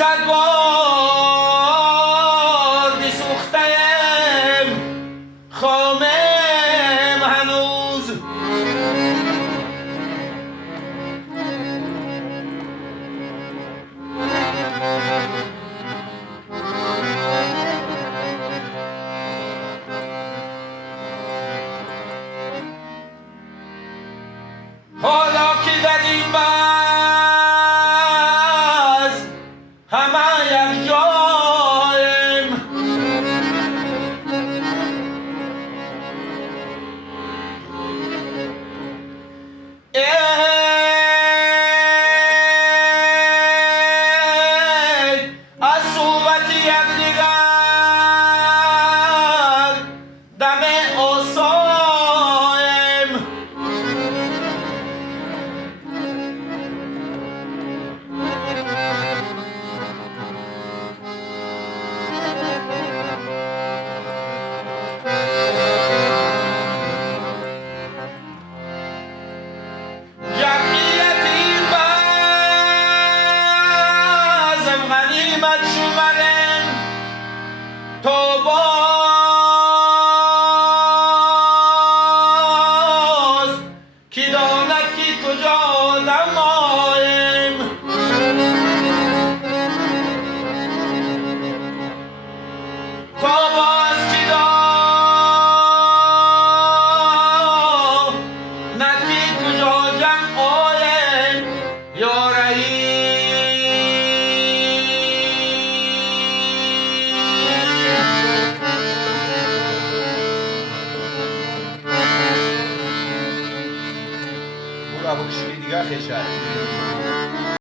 صد بار بسوختم خامم هنوز. حالا که در این بز همه یک جایم، از صحبت یکدیگر دم آسایم. جمعیت این بزم غنیمت شمرم تا باز کی داند که کجا نمایم. تا باز کی داند که کجا جمع آیم. یا رئیس برو ابو کشی دیگه خیلی